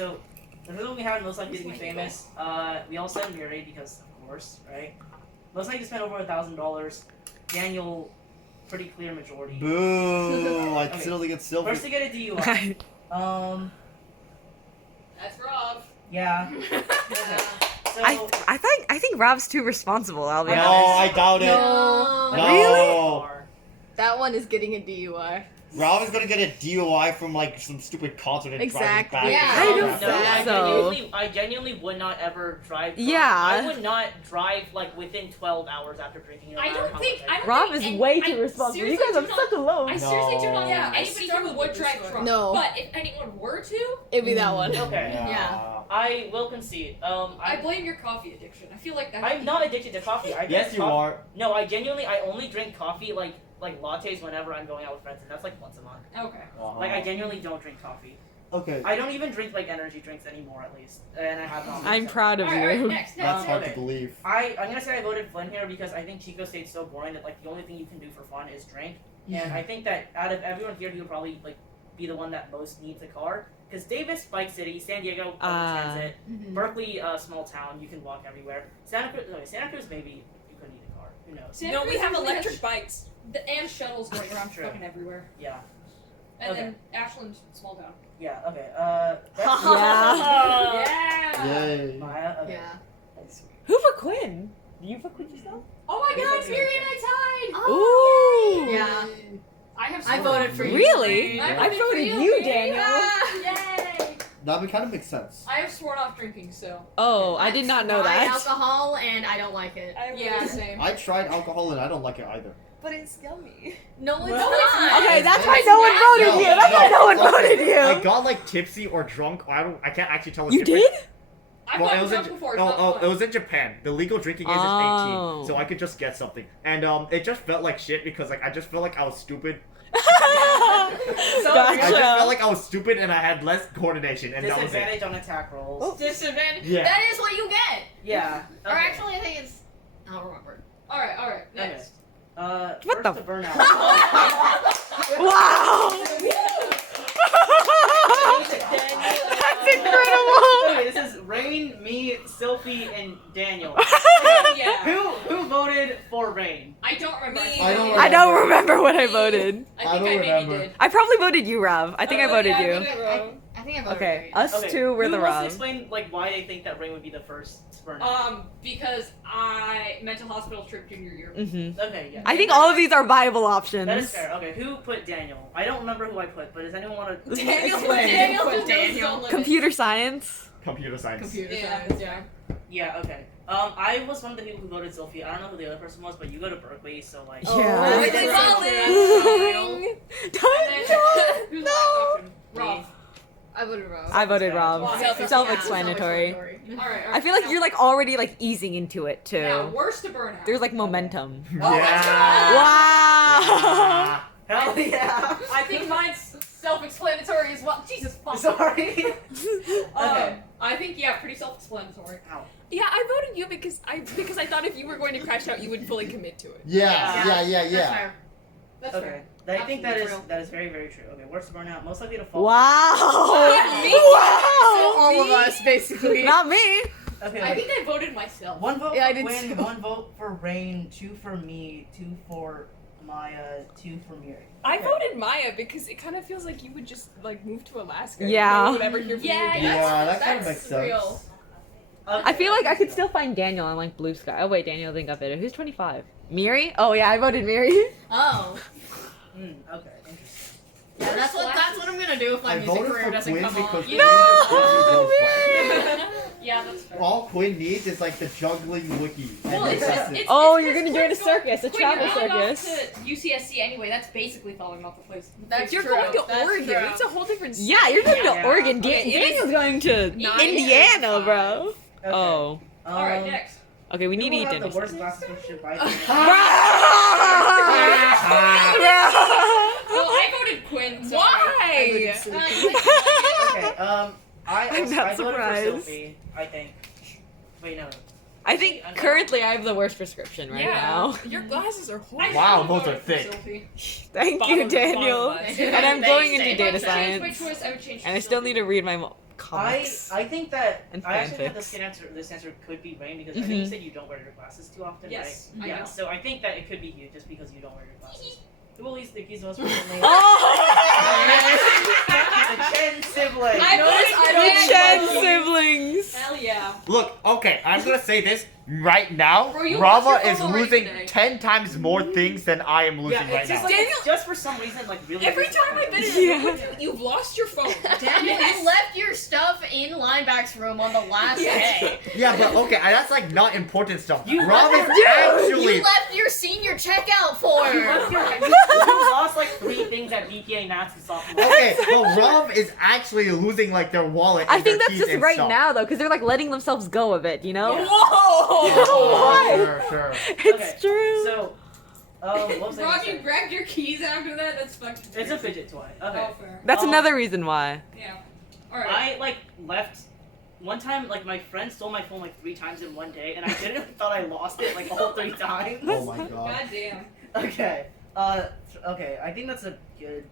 so the reason we had most likely to be famous, we all said Miri because of course, right? Most likely to spend over $1,000. Daniel, pretty clear majority. Boo! I Okay. still think it's silver. First to get a DUI. That's Rob. Yeah. So, I think Rob's too responsible. I'll be No, honest. I doubt it. No. No. Really? That one is getting a DUI. Rob is gonna get a DUI from like some stupid concert and Exactly. driving back. Yeah. I don't No, think so. I genuinely would not ever drive. Yeah. I would not drive like within 12 hours after drinking. I don't think. Rob is way too responsible. You guys are such alone. I seriously do not No. think anybody here would drive drunk. No. But if anyone were to, It'd be that one. Okay. Yeah. I will concede. I blame your coffee addiction. I feel like that. I'm not addicted to coffee. I Yes, drink you coffee. are. No, I genuinely, I only drink coffee like lattes whenever I'm going out with friends, and that's like once a month. Okay. Like I genuinely don't drink coffee. Okay. I don't even drink like energy drinks anymore, at least, and I have not. I'm proud of Alright, you. next. That's hard okay. to believe. I'm gonna say I voted Flynn here because I think Chico State's so boring that like the only thing you can do for fun is drink, and I think that out of everyone here, he would probably like be the one that most needs a car. Because Davis, Bike City, San Diego, public transit, Berkeley, small town, you can walk everywhere. Santa Cruz, maybe you could need a car. Who knows? No, we have electric bikes. And shuttles going around True. fucking everywhere. Yeah. And Okay. then Ashland, small town. Yeah. Okay. Yeah. Yeah. Yay. Maya. Okay. Yeah. That's sweet. Who for Quinn? Do you for Quinn yourself? Oh my Yes, I God, do. Miri and I tied. Ooh. Yeah. I have. I voted for you. Really? I I voted you, Daniel. Yay! That would kind of make sense. I have sworn off drinking, so. Oh, I did not know Tried that. alcohol and I don't like it. Yeah, same. I tried alcohol and I don't like it either. But it's yummy. No, it's Well, not. Okay, that's why no one voted you. That's why no one voted I you. got like tipsy or drunk. I can't actually tell. What You difference. did? I've Well, it gotten was in drunk before. It's no, not oh, fun. it was in Japan. The legal drinking age is Oh. 18, so I could just get something. And it just felt like shit because like I just felt like I was stupid. I just Gotcha. felt like I was stupid and I had less coordination, and that was it. Disadvantage on attack rolls. Oh. Disadvantage. Yeah. That is what you get. Yeah. Or okay. actually, I think it's. I don't remember. Alright, Okay. next. What First the- to burnout. Wow. That's incredible. Okay, this is Rain, me, Silphy, and Daniel. Yeah. Who voted for Rain? I don't remember. Me. I don't I don't remember what I voted. I I think don't I maybe remember. did. I probably voted you, Rob. I think I voted yeah, you. I think I wrote. I think I voted Okay, for us two were Who the wants to Rob. explain like why they think that Rain would be the first to burn out? Because I mental hospital trip junior year. Mm-hmm. Okay, yeah. I think all of these are viable options. That is fair. Okay, who put Daniel? I don't remember who I put, but does anyone want to? Daniel Explain. just knows his own limits. Computer science. Computer science. Computer Yeah, science. yeah. Yeah. Okay. I was one of the people who voted Sophie. I don't know who the other person was, but you go to Berkeley, so like. Oh, Yeah. we did did something. Don't. Who's No. last option? Rob. I voted Rob. I voted Rob. Wow. Self-explanatory. Alright. I feel like you're like already like easing into it too. Now, worst to burn out. There's like momentum. Yeah. Wow. Hell yeah. I think mine's self-explanatory as well. Jesus fuck. Sorry. Okay. I think yeah, pretty self-explanatory. Yeah, I voted you because I thought if you were going to crash out, you would fully commit to it. Yeah. That's fair. That's Okay. fair. I think that is Absolutely that is very very true. Okay, worst to burn out, most likely to fall. Wow. Me? Wow. All of us, basically. Not me. Okay. I think I voted myself. One vote Yeah, I for did Quinn, too. 1 vote for Rain, 2 for me, 2 for Maya, 2 for Miri. I Okay. voted Maya because it kind of feels like you would just like move to Alaska. Yeah. No one would ever hear from you Yeah, again. Yeah, that kind of that's makes sense. real. Okay, I feel like I could still find Daniel on like Blue Sky. Oh wait, Daniel didn't got better. Who's 25? Miri? Oh yeah, I voted Miri. Oh. Okay, interesting. Yeah, that's what I'm gonna do if my I music voted career for doesn't Quinn come because on. Quinn No, is Yeah, that's fair. all Quinn needs is like the juggling wiki. Well, And it's that's just, it. it's, Oh, it's you're just gonna join a Quinn's going- circus, a Quinn, travel you're going circus. off to UCSC anyway. That's basically falling off the place. That's You're true. going to That's Oregon. true. It's a whole different. Yeah, you're going Yeah. to Oregon. Okay, it is Daniel's going to 9 Indiana, and bro. Okay. Oh. All right, next. Okay, we need to who eat will have dinner. the worst glasses for shit by Well, I voted Quinn. So Why? Okay, I'm not I voted for surprised. Sophie, I think. Wait, no. I think currently I have the worst prescription right now. Your glasses are horrible. Wow, voted those are for thick. Sophie. Thank Bottom- you, bottom Daniel. left. And I'm going into Thanks. data If I could change science. my choice, I would change And I still need to read my comics. I think that And I actually think fanfics. this answer could be Rain because I think you said you don't wear your glasses too often, Yes, right? I Yeah. know. So I think that it could be you just because you don't wear your glasses. Who will least think he's the most recently? Oh! The Chen siblings. I noticed I The don't Chen like you. siblings. Hell yeah. Look, okay, I'm gonna say this right now. Bro, you lost Rava your is photo right losing today. 10 times more things than I am losing Yeah, right it's just now. like Daniel- it's just for some reason like really. Every really time I've been in Yeah. a room with you, you've lost your phone. Daniel, you left your stuff in lineback's room on the last day. Yeah, but okay, that's like not important stuff. You Rava's left- actually. You left your senior checkout You left form. you lost like 3 things at BPA Nats and sophomore. Okay, but Rav is actually losing like their wallet. I and think their that's keys just and right stuff. now though, because they're like letting themselves go a bit, you know? Yeah. Whoa! Why? Sure. It's true. So, what was I Rob, gonna you say? grabbed your keys after that? That's fucking It's a crazy. fidget toy. Okay. Oh, fair. That's Um, another reason why. Yeah. Alright. I like left one time. Like my friend stole my phone like 3 times in one day, and I didn't thought I lost it like all 3 times. Oh my god. God damn. Okay. Okay. I think that's a good.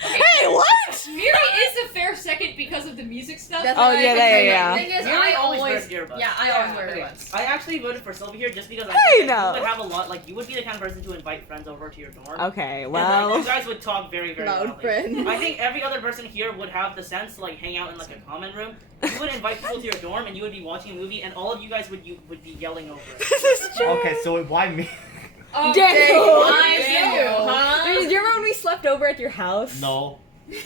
Hey, what? Miri is a fair second because of the music stuff. That's Oh, what I yeah, agree. yeah. The thing is, Miri I always always, wears earbuds. yeah, I always wear Okay. earbuds. I actually voted for Sylvie here just because I Hey, think that now. you would have a lot. Like you would be the kind of person to invite friends over to your dorm. Okay, And, like, well. you guys would talk very, very Loud loudly. friend. I think every other person here would have the sense to like hang out in like a common room. You would invite people to your dorm, and you would be watching a movie, and all of you guys would be yelling over it. This is true. Okay, so why me? Daniel. Why Daniel. you, huh? Do you remember when we slept over at your house? No.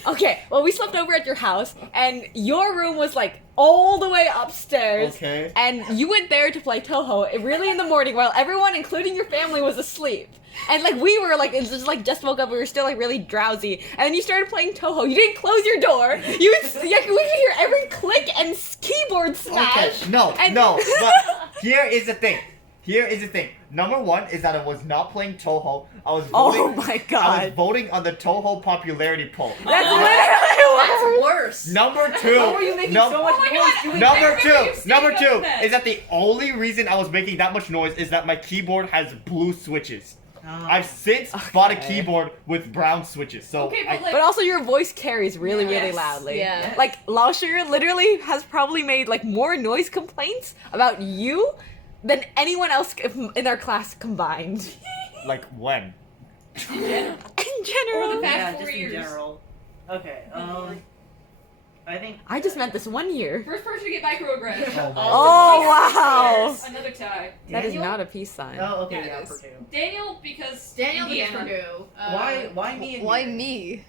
Okay, well, we slept over at your house, and your room was like all the way upstairs. Okay. And you went there to play Toho really in the morning while everyone, including your family, was asleep. And like we were like, it was just woke up, we were still like really drowsy. And then you started playing Toho. You didn't close your door. You would, we could hear every click and keyboard smash. Okay. No. And- No. But here is the thing. Number 1 is that I was not playing Toho. I was voting. Oh my I was god. voting on the Toho popularity poll. That's literally That's what. worse. Number 2. How are you making num- so much Oh my noise God. doing Number I remember you two, number standing up two that. is that the only reason I was making that much noise is that my keyboard has blue switches. I've since bought a Okay. keyboard with brown switches, so Okay, I, but like, But also your voice carries really, really Yes. loudly. Yeah. Like, Laoshi literally has probably made, like, more noise complaints about you than anyone else in our class combined. like when? in general. In general. Over the past Yeah, 4 just in years. general. Okay. I think. I just meant this 1 year. First person to get microaggression. Oh my Oh, wow. Another tie. That is Daniel? not a peace sign. Oh, okay, Yeah, yeah, it for is. 2. Daniel because Daniel because Indiana. Purdue. Why me and Why you? me?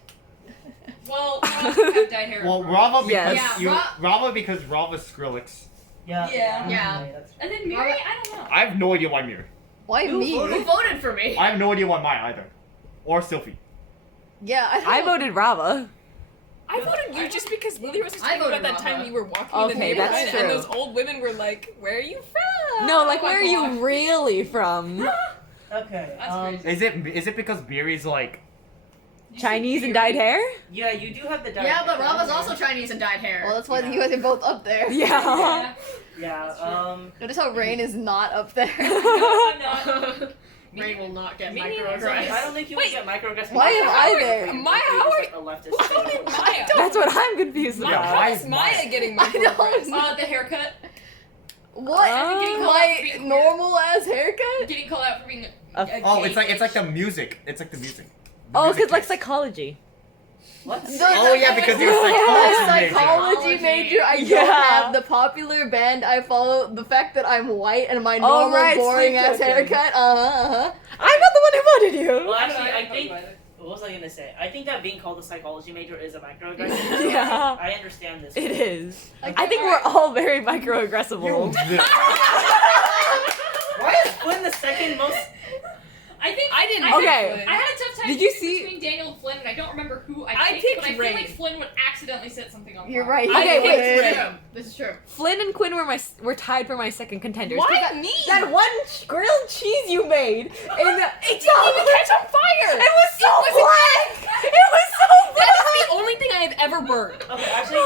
Well, you have dyed hair. Well, Rava because Yes. Yeah, Rava because Rava's Skrillex. Yeah. Yeah. Yeah. Okay, that's- And then Miri, I don't know. I have no idea why Mir. Why Who me? voted? Who voted for me? I have no idea why mine either. Or Silphy. Yeah, I voted Rava. I voted you just because Lily was just I talking about voted that time Rafa. we were walking Okay, in the neighborhood that's and true. those old women were like, "Where are you from?" No, like, Oh my where are you gosh. really from? Okay. That's Is it because Miri's like Chinese and dyed hair? Yeah, you do have the. Yeah, but Rava's also Chinese and dyed hair. Well, that's why Yeah. you guys are both up there. Yeah. Yeah. Notice how Rain is not up there. I'm not. Rain will not get Me neither. microaggressed. I don't think you would Wait, get microaggressed. why because am I you're there? like Maya, how are a leftist. Who's voting Maya? That's what I'm confused Maya, about. why how is is Maya Maya- getting I microaggressed? don't. The haircut. What? Oh. My normal ass haircut? Getting called out for being. Of- a Oh, gay it's like bitch. the music. It's like the music. Oh, music because like case. psychology. What? Oh yeah, because you're a The psychology major. psychology major, I don't Yeah. have the popular band I follow, the fact that I'm white and my Oh, normal right, boring ass sleep haircut, I'm not the one who voted you. Well, I don't know, actually, I don't think. know either. What was I gonna say? I think that being called a psychology major is a microaggression. Yeah. I understand this. It is. Okay, I think we're all very microaggressible. Why is Flynn the second most? I think I didn't. Okay. pick I Flynn. had a tough time Did you choosing see- between Daniel and Flynn, and I don't remember who I I picked, picked but I feel Rain. like Flynn would accidentally set something on You're fire. right. Okay, you wait. did. True. This is true. Flynn and Quinn were tied for my second contenders. 'cause Why that, me? that one grilled cheese you made in the It didn't even catch on fire. It was so It was black. It was so black. That's the only thing I have ever burned. Okay, actually,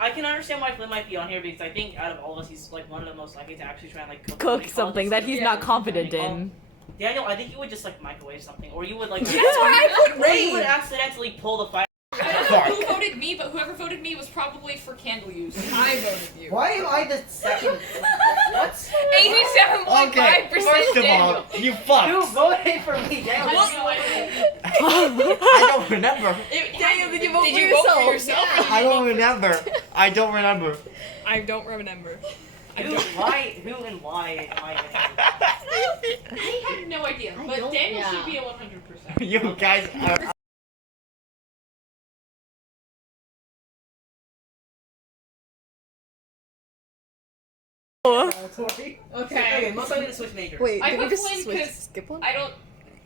I can understand why Flynn might be on here because I think out of all of us, he's like one of the most likely to actually try and like Cook something that he's not confident in. Daniel, I think you would just like microwave something, or you would like. That's why I put Or you would Rain. accidentally pull the fire. So dark. who voted me, but whoever voted me was probably for candle use. I voted you. Why am I the second? What? 87.5% Okay, first of Daniel. all, you Who fucked. voted for me? Damn. I don't remember. Daniel, did you vote Did for you yourself? vote for yourself? Yeah. I don't remember. I don't remember. I don't remember. Who and why am I gonna I have no idea, I but don't- Daniel yeah. should be a 100%. You guys are. Okay. Okay. Most likely to switch majors. Wait, I did we put just Flynn switch, 'cause skip one? I don't.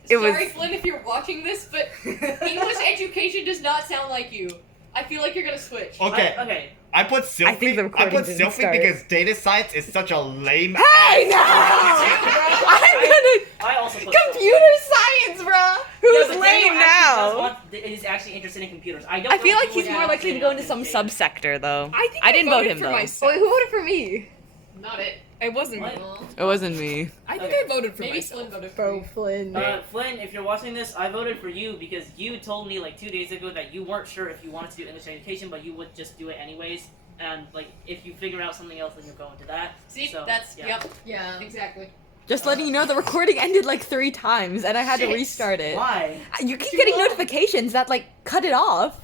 It was- Sorry, Flynn, if you're watching this, but English education does not sound like you. I feel like you're gonna switch. Okay, Okay. I put Silphy. I think the I recording put didn't Silphy start. because data science is such a lame. Hey, no! I'm gonna I also put computer science, bro. Who's but lame Daniel actually now? is actually interested in computers. I don't. I feel know like who he's would more be likely to go into interested some in subsector, though. I think I didn't vote voted him for though. myself. Wait, who voted for me? Not it. It wasn't What? me. It wasn't me. I think Okay. I voted for Maybe myself. Flynn voted for Bro, me. Flynn. Flynn, if you're watching this, I voted for you because you told me like 2 days ago that you weren't sure if you wanted to do English education, but you would just do it anyways. And like, if you figure out something else, then you'll go into that. See, So, that's yeah. yep, Yeah. exactly. Just letting you know, the recording ended like 3 times, and I had to Shit. restart it. Why? You keep getting notifications that like cut it off.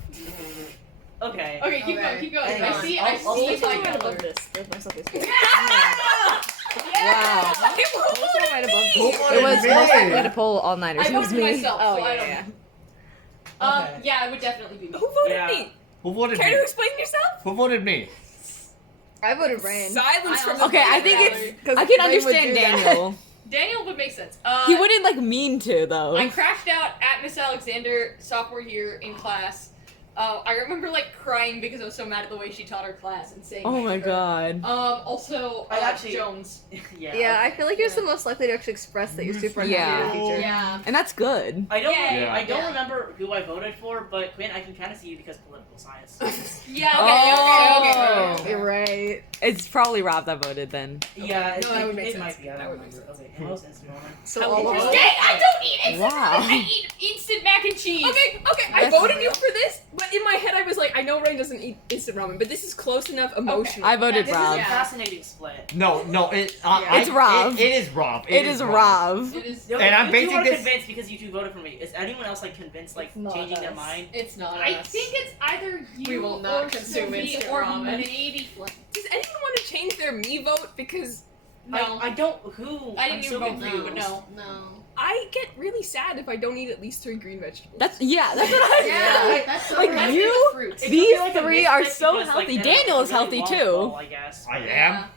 Okay. Okay, keep Okay. going, keep going. Hang I on. see, I'll I see take my it. color. this. There's my selfie. Wow. Who voted right me? above Who It voted was me? most likely to pull all niners. I It was voted me. myself, Oh, so I yeah, don't yeah. know. Okay. Yeah, it would definitely be me. Who voted Yeah. me? Who voted Care to me? explain yourself? Who voted me? I voted Rand. Silence from the Okay, I think it's. I can understand Daniel. Daniel would make sense. He wouldn't like mean to though. I crashed out at Miss Alexander sophomore year in class. I remember like crying because I was so mad at the way she taught her class and saying. Oh that my to her. god. Also, I actually- Jones. Yeah. Yeah, I feel like you're the most likely to actually express that you're super Yeah. happy with your teacher. Yeah. And that's good. I don't. Yay. Yeah. I don't Yeah. remember who I voted for, but Quinn, I can kind of see you because political science. Yeah. Oh. Okay. You're right. It's probably Rob that voted then. Yeah, No, that would make it sense. might be. I That don't would make remember. sense. Okay, most instant moment. So How all of interesting. us. Dang, I don't eat instant. Wow. I eat instant mac and cheese. Okay, I That's- voted you for this, but in my head I was like, I know Rain doesn't eat instant ramen, but this is close enough emotionally. I voted This is Rob. a fascinating split. No, It's Rob. It is Rob. It is Rob. It is. No, And I'm you basing two are this- convinced because you two voted for me. Is anyone else like convinced, like It's not changing their us. mind? It's not I us. think it's either you We will not or consume Sophie instant or ramen. maybe Flynn. Does anyone want to change their me vote? Because No, I don't. Who? I I'm didn't so even vote for you, but confused. no. No. I get really sad if I don't eat at least 3 green vegetables. That's That's what I. Yeah. That's so Like, right. you- Fruits. It could These be like a three are misfit so because, like, healthy. they're Daniel is really healthy, long too. ball, I guess. I Yeah. am.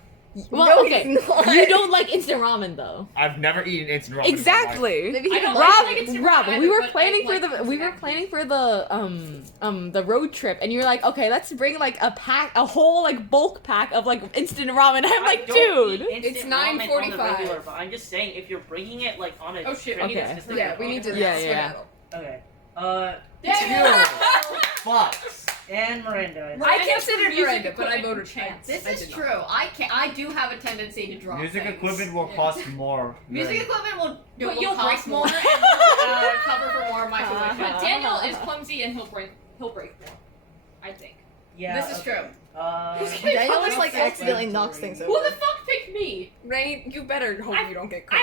Well, No, okay. he's not. You don't like instant ramen though. I've never eaten instant ramen. in my life. Exactly. Maybe he I don't don't like like it. instant Rob, ramen we were either, but planning I for like the we were instant planning for the road trip, and you're like, okay, let's bring like a whole like bulk pack of like instant ramen. I'm I like, don't dude. eat instant It's ramen on the 9:45. regular, but I'm just saying if you're bringing it like on a Oh, shit. trip, Okay. that's just like Yeah, a we need to ramen. Yeah, skedaddle. Okay. Daniel! Fucks. And Miranda. I Miranda considered for music Miranda, but I equipment voted chance. This I is did not. true. I do have a tendency to drop Music things. equipment will cost more. Music than- equipment will, But will you'll cost break more more. and cover for more of my tuition. But Daniel is clumsy and he'll break more. I think. Yeah. This is okay. true. Daniel just like Okay. accidentally knocks things Who over. the fuck picked me? Rain, you better hope you don't get COVID.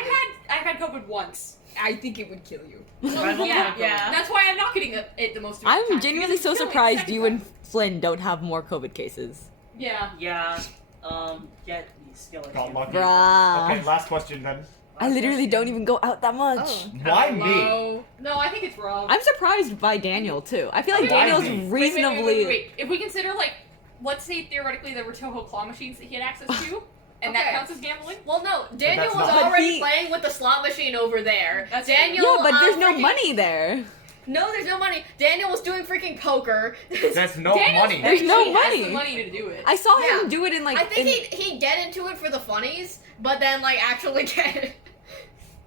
I've had COVID once. I think it would kill you. I've only Yeah, had yeah. That's why I'm not getting it the most. I'm times, genuinely because so it's killing surprised second you time. and Flynn don't have more COVID cases. Yeah. Yeah. Yet still. a Got few. lucky. Bruh. Okay, last question then. I literally don't even go out that much. Oh. Why me? Hello? No, I think it's Rob. I'm surprised by Daniel too. I feel like Why Daniel's me? reasonably. Wait. If we consider like, let's say theoretically there were Toho claw machines that he had access to, and that Okay. counts as gambling. Well, no, Daniel that's was not- already He- playing with the slot machine over there. That's Daniel. Yeah, but there's no freaking- money there. No, there's no money. Daniel was doing freaking poker. There's no Daniel's money. There's no actually has money. the money to do it. I saw him Yeah. do it in like. I think in- he'd get into it for the funnies, but then like actually get it.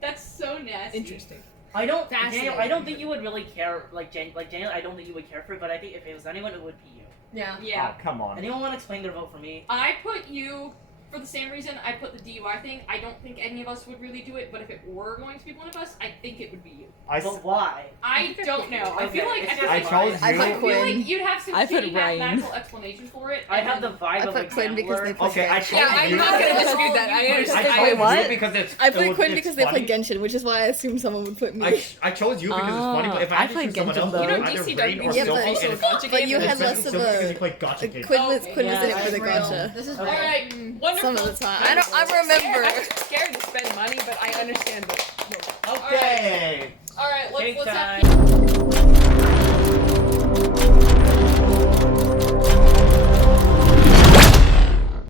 That's so nasty. Interesting. I don't, Fascinating. Daniel. I don't think you would really care, like Daniel. I don't think you would care for it, but I think if it was anyone, it would be you. Yeah. Yeah. Oh, come on. Anyone want to explain their vote for me? I put you for the same reason I put the DUI thing. I don't think any of us would really do it, but if it were going to be one of us, I think it would be you. But why? I don't know. I feel like I chose I you. put I feel Quinn. like you'd have some I put shitty Ryan. mathematical explanation for it. I and have the then- vibe I of a put Quinn because they gambler. play Okay, I chose Yeah, I'm you. not gonna dispute that. I I understand. chose Wait, what? you because it's. I put Quinn it's because they play funny. Genshin, which is why I assumed someone would put me. I chose you because it's funny, but if I I had to played choose someone Genshin, else, though. You know, either DC Rain or Dog Yeah, Silphy, also a and gotcha but game. you and had less especially of Silphy because a. you played gotcha games. Quinn was Okay. Quinn was in it Yeah, for the that's real. gotcha. This is Okay. Alright, wonderful. Some of the time. I'm remember. I'm scared to spend money, but I understand that. Okay. Alright, Cake let's time. have